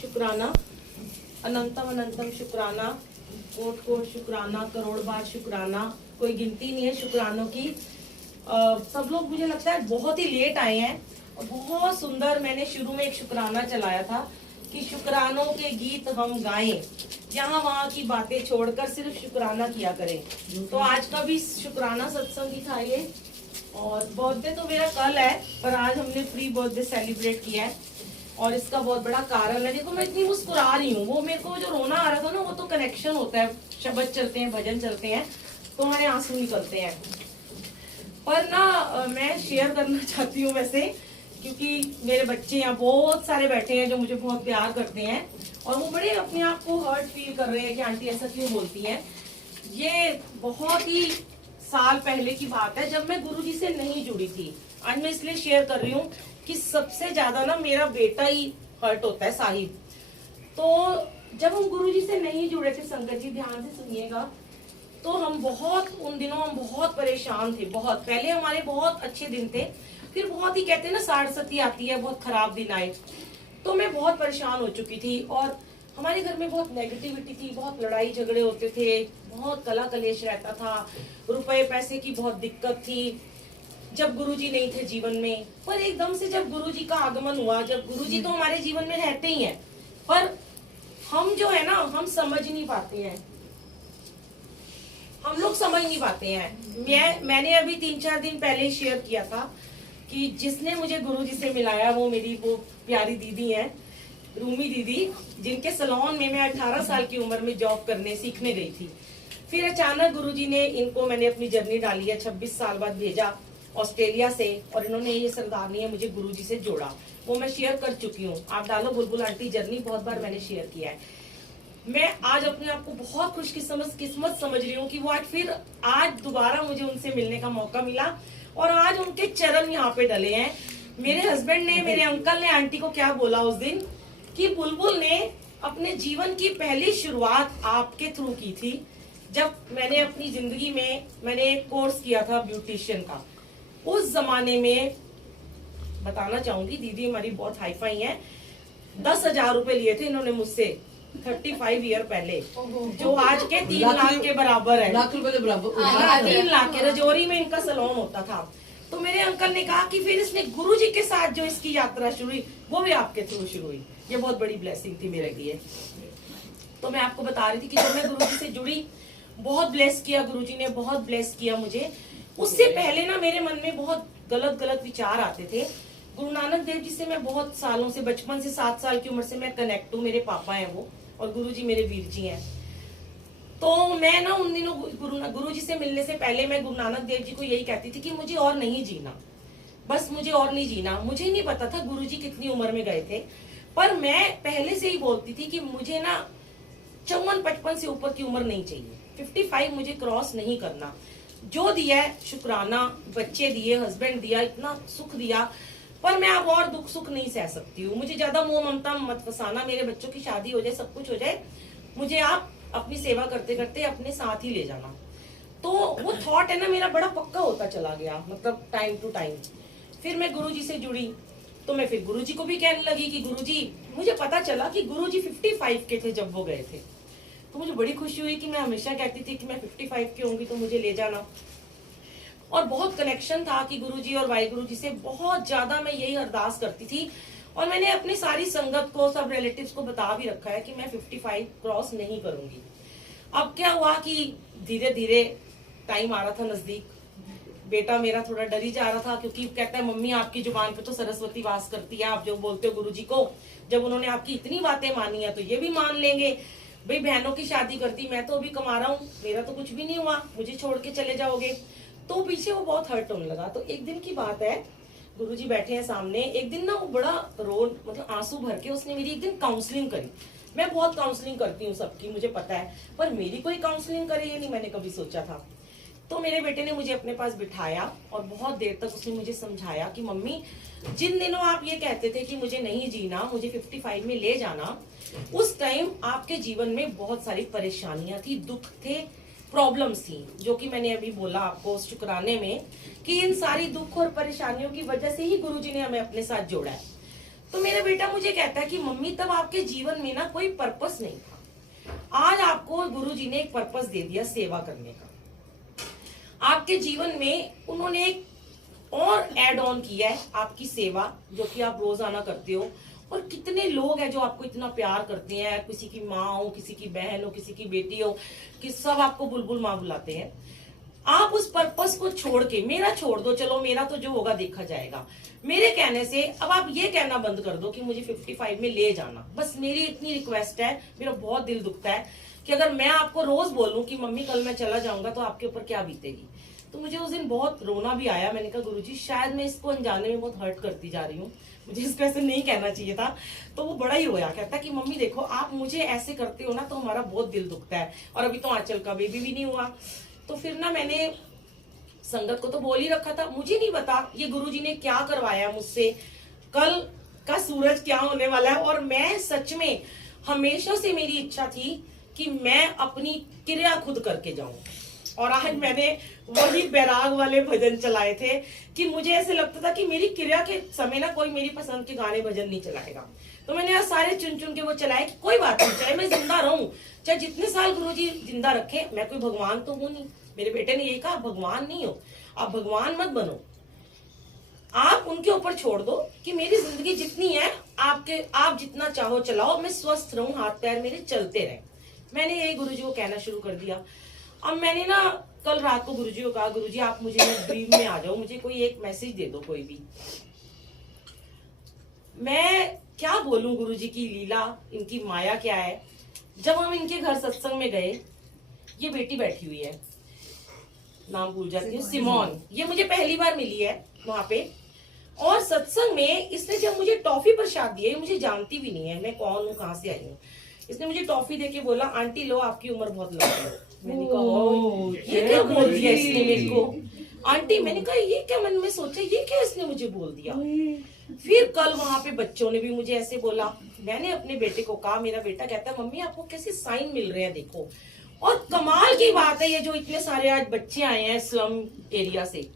शुक्राना, अनंतम अनंतम शुक्राना, coat coat शुक्राना, करोड़ बार शुक्राना, कोई गिनती नहीं है शुक्रानों की। सब लोग मुझे लगता है बहुत ही लेट आए हैं और बहुत सुंदर मैंने शुरू में एक शुक्राना चलाया था कि शुक्रानों के गीत हम गाएं, यहाँ वहाँ की बातें छोड़कर सिर्फ शुक्राना किया करें। तो आज का भी शुक्राना सत्संग ही था ये। और बर्थडे तो मेरा कल है, पर आज हमने प्री बर्थडे सेलिब्रेट किया है और इसका बहुत बड़ा कारण है। देखो मैं इतनी मुस्कुरा रही हूँ, वो मेरे को जो रोना आ रहा था ना, वो तो कनेक्शन होता है, शब्द चलते हैं, भजन चलते हैं तो हमारे आंसू निकलते हैं। पर ना मैं शेयर करना चाहती हूँ वैसे, क्योंकि मेरे बच्चे यहाँ बहुत सारे बैठे हैं जो मुझे बहुत प्यार करते हैं और वो बड़े अपने आप को हर्ट फील कर रहे हैं कि आंटी ऐसा क्यों बोलती हैं। ये बहुत ही साल पहले की बात है जब मैं गुरुजी से नहीं जुड़ी थी। आज मैं इसलिए शेयर कर रही हूँ कि सबसे ज्यादा ना मेरा बेटा ही हर्ट होता है, साहिब। तो जब हम गुरुजी से नहीं जुड़े थे, संगत जी ध्यान से सुनिएगा, तो हम बहुत उन दिनों हम बहुत परेशान थे। बहुत पहले हमारे बहुत अच्छे दिन थे, फिर बहुत ही कहते हैं ना साढ़ सती आती है, बहुत खराब दिन आए तो मैं बहुत परेशान हो चुकी थी और हमारे घर में बहुत नेगेटिविटी थी, बहुत लड़ाई झगड़े होते थे, बहुत कला कलेश रहता था, रुपए पैसे की बहुत दिक्कत थी जब गुरुजी नहीं थे जीवन में। पर एकदम से जब गुरुजी का आगमन हुआ, जब गुरुजी तो हमारे जीवन में रहते ही हैं, पर हम जो है ना, हम समझ नहीं पाते हैं, हम लोग समझ नहीं पाते हैं। मैंने अभी 3-4 दिन पहले शेयर किया था कि जिसने मुझे गुरुजी से मिलाया वो मेरी वो प्यारी दीदी है, रूमी दीदी, जिनके सलोन में मैं 18 साल की उम्र में जॉब करने सीखने गई थी। फिर अचानक गुरुजी ने इनको, मैंने अपनी जर्नी डाली है, 26 साल बाद भेजा ऑस्ट्रेलिया से और इन्होंने ये सरदारनी है मुझे गुरुजी से जोड़ा। वो मैं शेयर कर चुकी हूँ, आप डालो बुलबुल आंटी जर्नी, बहुत बार मैंने शेयर किया है। मैं आज अपने आप को बहुत खुशकिस्मत समझ रही हूँ कि वो आज दोबारा मुझे उनसे मिलने का मौका मिला और आज उनके चरण यहाँ पे डले हैं। मेरे हस्बैंड ने, मेरे अंकल ने आंटी को क्या बोला उस दिन कि बुलबुल ने अपने जीवन की पहली शुरुआत आपके थ्रू की थी। जब मैंने अपनी जिंदगी में मैंने एक कोर्स किया था ब्यूटिशियन का, उस जमाने में बताना चाहूंगी, दीदी हमारी बहुत हाई फाई है, 10,000 रुपए लिए थे इन्होंने मुझसे 35 ईयर पहले, जो आज के 3 लाख के बराबर है। 3 लाख के रजौरी में इनका सलोन होता था। तो मेरे अंकल ने कहा कि फिर इसने गुरुजी के साथ जो इसकी यात्रा शुरू हुई वो भी आपके थ्रू शुरू हुई। ये बहुत बड़ी ब्लेसिंग थी मेरे लिए। तो मैं आपको बता रही थी कि जब मैं गुरुजी से जुड़ी, बहुत ब्लेस किया गुरुजी ने, बहुत ब्लेस किया मुझे। उससे पहले ना मेरे मन में बहुत गलत विचार आते थे। गुरु नानक देव जी से मैं बहुत सालों से, बचपन से 7 साल की उम्र से मैं कनेक्ट हूँ, मेरे पापा हैं वो और गुरुजी मेरे वीर जी हैं। तो मैं ना उन दिनों गुरुजी से मिलने से पहले मैं गुरु नानक देव जी को यही कहती थी कि मुझे और नहीं जीना, बस मुझे और नहीं जीना। मुझे नहीं पता था गुरुजी कितनी उम्र में गए थे, पर मैं पहले से ही बोलती थी कि मुझे ना 54-55 से ऊपर की उम्र नहीं चाहिए, 55 मुझे क्रॉस नहीं करना। जो दिया है शुक्राना, बच्चे दिए, हस्बैंड दिया, इतना सुख दिया, पर मैं अब और दुख सुख नहीं सह सकती हूँ। मुझे ज्यादा मोह ममता मत फसाना, मेरे बच्चों की शादी हो जाए, सब कुछ हो जाए, मुझे आप अपनी सेवा करते करते अपने साथ ही ले जाना। तो वो थॉट है ना मेरा बड़ा पक्का होता चला गया, मतलब टाइम टू टाइम। फिर मैं गुरुजी से जुड़ी तो मैं फिर गुरुजी को भी कहने लगी कि गुरुजी, मुझे पता चला कि गुरुजी 55 के थे जब वो गए थे। तो मुझे बड़ी खुशी हुई कि मैं हमेशा कहती थी कि मैं 55 की होंगी तो मुझे ले जाना। और बहुत कनेक्शन था कि गुरुजी और वाहिगुरु जी से बहुत ज्यादा मैं यही अरदास करती थी और मैंने अपनी सारी संगत को, सब रिलेटिव्स को बता भी रखा है कि मैं 55 क्रॉस नहीं करूंगी। अब क्या हुआ कि धीरे धीरे टाइम आ रहा था नजदीक, बेटा मेरा थोड़ा डर ही जा रहा था, क्योंकि कहता है मम्मी आपकी जुबान पे तो सरस्वती वास करती है, आप जो बोलते हो गुरुजी को, जब उन्होंने आपकी इतनी बातें मानी है तो ये भी मान लेंगे। भाई बहनों की शादी करती, मैं तो अभी कमा रहा हूँ, मेरा तो कुछ भी नहीं हुआ, मुझे छोड़ के चले जाओगे। तो पीछे वो बहुत हर्ट होने लगा। तो एक दिन की बात है, गुरुजी बैठे हैं सामने, एक दिन ना वो बड़ा मतलब आंसू भर के उसने मेरी एक दिन काउंसलिंग करी। मैं बहुत काउंसलिंग करती हूँ सबकी, मुझे पता है, पर मेरी कोई काउंसलिंग करे ये नहीं मैंने कभी सोचा था। तो मेरे बेटे ने मुझे अपने पास बिठाया और बहुत देर तक उसने मुझे समझाया कि मम्मी, जिन दिनों आप ये कहते थे कि मुझे नहीं जीना, मुझे 55 में ले जाना, उस टाइम आपके जीवन में बहुत सारी परेशानियां थी, दुख थे, प्रॉब्लम्स थी, जो कि मैंने अभी बोला आपको उस शुक्राने में कि इन सारी दुख और परेशानियों की वजह से ही गुरुजी ने हमें अपने साथ जोड़ा है। तो मेरा बेटा मुझे कहता है कि मम्मी तब आपके जीवन में ना कोई पर्पस नहीं था, आज आपको गुरुजी ने एक पर्पस दे दिया सेवा करने का। आपके जीवन में उन्होंने एक और ऐड ऑन किया है आपकी सेवा, जो कि आप रोजाना करते हो। और कितने लोग हैं जो आपको इतना प्यार करते हैं, किसी की माँ हो, किसी की बहन हो, किसी की बेटी हो, कि सब आपको बुलबुल माँ बुलाते हैं। आप उस पर्पस को छोड़ के, मेरा छोड़ दो, चलो मेरा तो जो होगा देखा जाएगा, मेरे कहने से अब आप ये कहना बंद कर दो कि मुझे 55 में ले जाना। बस मेरी इतनी रिक्वेस्ट है, मेरा बहुत दिल दुखता है कि अगर मैं आपको रोज बोलूं कि मम्मी कल मैं चला जाऊंगा तो आपके ऊपर क्या बीतेगी। तो मुझे उस दिन बहुत रोना भी आया। मैंने कहा गुरुजी शायद मैं इसको अनजाने में बहुत हर्ट करती जा रही हूँ, मुझे इसको ऐसे नहीं कहना चाहिए था। तो वो बड़ा ही रोया, कहता कि मम्मी देखो आप मुझे ऐसे करते हो ना तो हमारा बहुत दिल दुखता है, और अभी तो आंचल का बेबी भी नहीं हुआ। तो फिर ना मैंने संगत को तो बोल ही रखा था, मुझे नहीं पता ये गुरुजी ने क्या करवाया मुझसे, कल का सूरज क्या होने वाला है। और मैं सच में हमेशा से मेरी इच्छा थी कि मैं अपनी क्रिया खुद करके जाऊं, और आज मैंने वही बैराग वाले भजन चलाए थे कि मुझे ऐसे लगता था कि मेरी क्रिया के समय ना कोई मेरी पसंद के गाने भजन नहीं चलाएगा। तो मैंने आज सारे चुन चुन के वो चलाए कि कोई बात नहीं, चाहे मैं जिंदा रहूं, चाहे जितने साल गुरुजी जिंदा रखे, मैं कोई भगवान तो हूं नहीं। मेरे बेटे ने यही कहा, आप भगवान नहीं हो, आप भगवान मत बनो, आप उनके ऊपर छोड़ दो कि मेरी जिंदगी जितनी है आप जितना चाहो चलाओ, मैं स्वस्थ रहूं, हाथ पैर मेरे चलते रहे। मैंने यही गुरुजी को कहना शुरू कर दिया। अब मैंने ना कल रात को गुरुजी को कहा, गुरुजी आप मुझे ड्रीम में आ जाओ, मुझे कोई एक मैसेज दे दो कोई भी। मैं क्या बोलूं गुरुजी की लीला, इनकी माया क्या है। जब हम इनके घर सत्संग में गए, ये बेटी बैठी हुई है, नाम भूल जाती हूँ, सिमोन, ये मुझे पहली बार मिली है वहां पे। और सत्संग में इसने जब मुझे टॉफी प्रसाद दिया, ये मुझे जानती भी नहीं है मैं कौन हूँ, कहाँ से आई हूँ, इसने मुझे टॉफी देके बोला आंटी लो आपकी उम्र बहुत लंबी है। मैंने कहा ये क्या बोल दिया इसने मेरे को, आंटी। मैंने कहा ये क्या, मन में सोचा ये क्या इसने मुझे बोल दिया। फिर कल वहां पे बच्चों ने भी मुझे ऐसे बोला। मैंने अपने बेटे को कहा, मेरा बेटा कहता है मम्मी आपको कैसे साइन मिल रहे हैं देखो। और कमाल की बात है, ये जो इतने सारे आज बच्चे आए हैं स्लम एरिया से,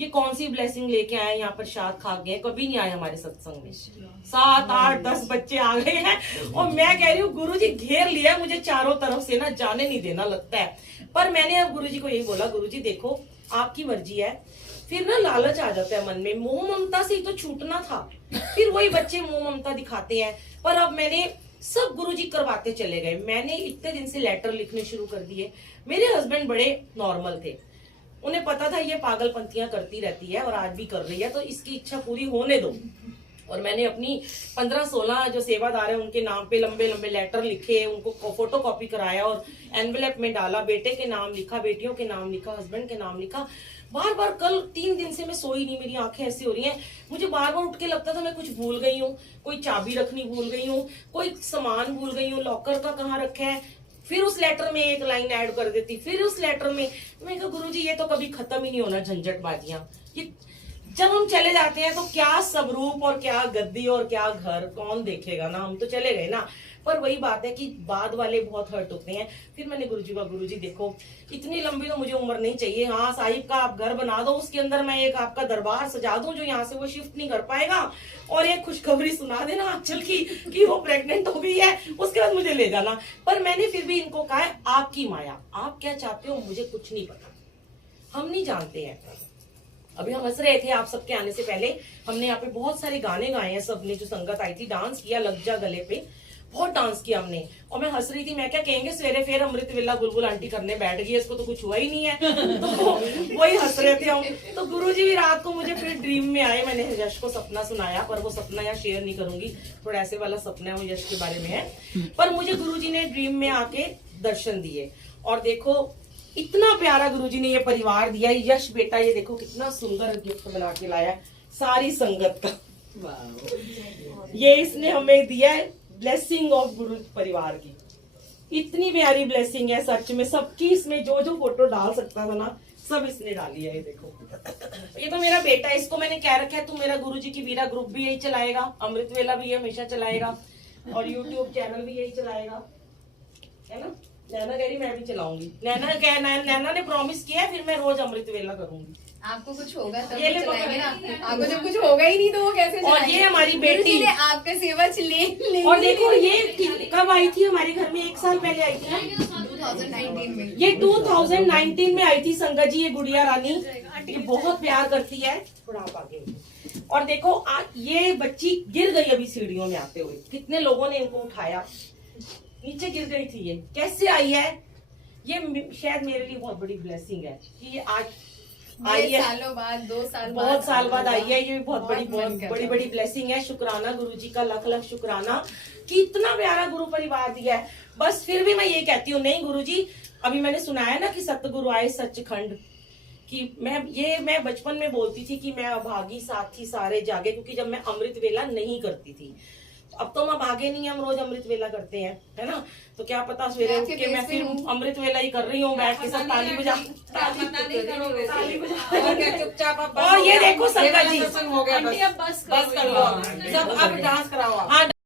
ये कौन सी ब्लेसिंग लेके आए, यहाँ प्रसाद खा गए, कभी नहीं आए हमारे सत्संग में। 7, 8, 10 बच्चे आ गए हैं, और मैं कह रही हूँ गुरुजी घेर लिया मुझे चारों तरफ से ना, जाने नहीं देना लगता है। पर मैंने अब गुरुजी को यही बोला, गुरुजी देखो आपकी मर्जी है। फिर ना लालच आ जाता है मन में, मोह ममता से ही तो छूटना था, फिर वही बच्चे मोह ममता दिखाते हैं। पर अब मैंने सब गुरुजी करवाते चले गए। मैंने इतने दिन से लेटर लिखने शुरू कर दिए। मेरे हस्बैंड बड़े नॉर्मल थे, उन्हें पता था ये पागलपंतियां करती रहती है और आज भी कर रही है, तो इसकी इच्छा पूरी होने दो। और मैंने अपनी 15-16 जो सेवादार है उनके नाम पे लंबे लंबे लेटर लिखे, उनको फोटो कॉपी कराया और एनवेलप में डाला, बेटे के नाम लिखा, बेटियों के नाम लिखा, हस्बैंड के नाम लिखा। बार बार कल 3 दिन से मैं सोई नहीं, मेरी आंखें ऐसी हो रही हैं, मुझे बार बार उठ के लगता था मैं कुछ भूल गई हूँ, कोई चाबी रखनी भूल गई हूँ, कोई सामान भूल गई हूँ, लॉकर का कहाँ रखा है। फिर उस लेटर में एक लाइन ऐड कर देती, फिर उस लेटर में। मैं कहा गुरुजी ये तो कभी खत्म ही नहीं होना झंझटबाजियां। ये जब हम चले जाते हैं तो क्या स्वरूप और क्या गद्दी और क्या घर कौन देखेगा ना, हम तो चले गए ना। पर वही बात है कि बाद वाले बहुत हर्ट होते हैं। फिर मैंने गुरुजी का, गुरुजी देखो इतनी लंबी तो मुझे उम्र नहीं चाहिए, हाँ साहिब का आप घर बना दो, उसके अंदर मैं एक आपका दरबार सजा दूं जो यहाँ से वो शिफ्ट नहीं कर पाएगा, और एक खुशखबरी सुना देना आंचल की कि वो प्रेग्नेंट हो गई है, उसके बाद मुझे ले जाना। पर मैंने फिर भी इनको कहा है आपकी माया, आप क्या चाहते हो मुझे कुछ नहीं पता, हम नहीं जानते हैं। अभी हम हंस रहे थे आप सबके आने से पहले, हमने यहाँ पे बहुत सारे गाने गाए हैं, सबने जो संगत आई थी डांस किया, लग जा गले पे, बहुत डांस किया हमने। और मैं हंस रही थी, मैं क्या कहेंगे सवेरे फिर अमृत वेला बुलबुल आंटी करने बैठ गई, इसको तो कुछ हुआ ही नहीं है। तो वही हंस रहे थे हम। तो गुरुजी भी रात को मुझे फिर ड्रीम में आए, मैंने यश को सपना सुनाया, पर वो सपना यहाँ शेयर नहीं करूंगी, थोड़ा ऐसे वाला सपना है, वो यश के बारे में है। पर मुझे गुरुजी ने ड्रीम में आके दर्शन दिए, और देखो इतना प्यारा गुरुजी ने ये परिवार दिया। यश बेटा ये देखो कितना सुंदर गिफ्ट बना के लाया है सारी संगत का, ये इसने हमें दिया है ब्लेसिंग ऑफ गुरु परिवार की। इतनी प्यारी ब्लेसिंग है सच में, सबकी इसमें जो जो फोटो डाल सकता था ना सब इसने डाली है। ये देखो ये तो मेरा बेटा है, इसको मैंने कह रखा है तू मेरा गुरुजी की वीरा ग्रुप भी यही चलाएगा, अमृत वेला भी ये हमेशा चलाएगा, और यूट्यूब चैनल भी यही चलाएगा, है ना। नैना कह रही मैं भी चलाऊंगी, नैना ने प्रॉमिस किया है, फिर मैं रोज अमृत वेला करूंगी। आपको कुछ होगा तब ये वो ले चलाएंगे ना। पकड़। आपको जब कुछ होगा ही नहीं तो वो कैसे और चलाएंगे? ये हमारी गुरुजी बेटी। ने आपका सेवा ले और देखो ये कब आई थी हमारे घर में, 1 साल पहले आई थी ना, 2019 में। ये 2019 में आई थी संगत जी, ये गुड़िया रानी, ये बहुत प्यार करती है। थोड़ा आप आगे। और देखो ये बच्ची गिर गई अभी सीढ़ियों में आते हुए, कितने लोगों ने इनको उठाया, नीचे गिर गई थी। ये कैसे आई है, ये शायद मेरे लिए बहुत बड़ी ब्लेसिंग है कि ये आज आई है, सालों बाद 2 साल बाद, बहुत साल बाद आई है। ये बहुत मन कर बड़ी रहा बड़ी ब्लेसिंग है। शुक्राना गुरुजी का, लख लख शुक्राना कि इतना प्यारा गुरु परिवार दिया है। बस फिर भी मैं ये कहती हूँ, नहीं गुरुजी, अभी मैंने सुनाया ना कि सतगुरु आए सचखंड, कि मैं बचपन में बोलती थी कि मैं अभागी साथी सारे जागे, क्योंकि जब मैं अमृत वेला नहीं करती थी, अब तो हम भागे नहीं, हम रोज अमृत वेला करते हैं, है ना। तो क्या पता सवेरे उठ के मैं फिर अमृत वेला ही कर रही हूँ, बैठ के सब ताली बजा, ताली बजा। चुपचाप। और ये देखो संगत जी, हो गया, बस कर लो, सब अब डांस कराओ। हाँ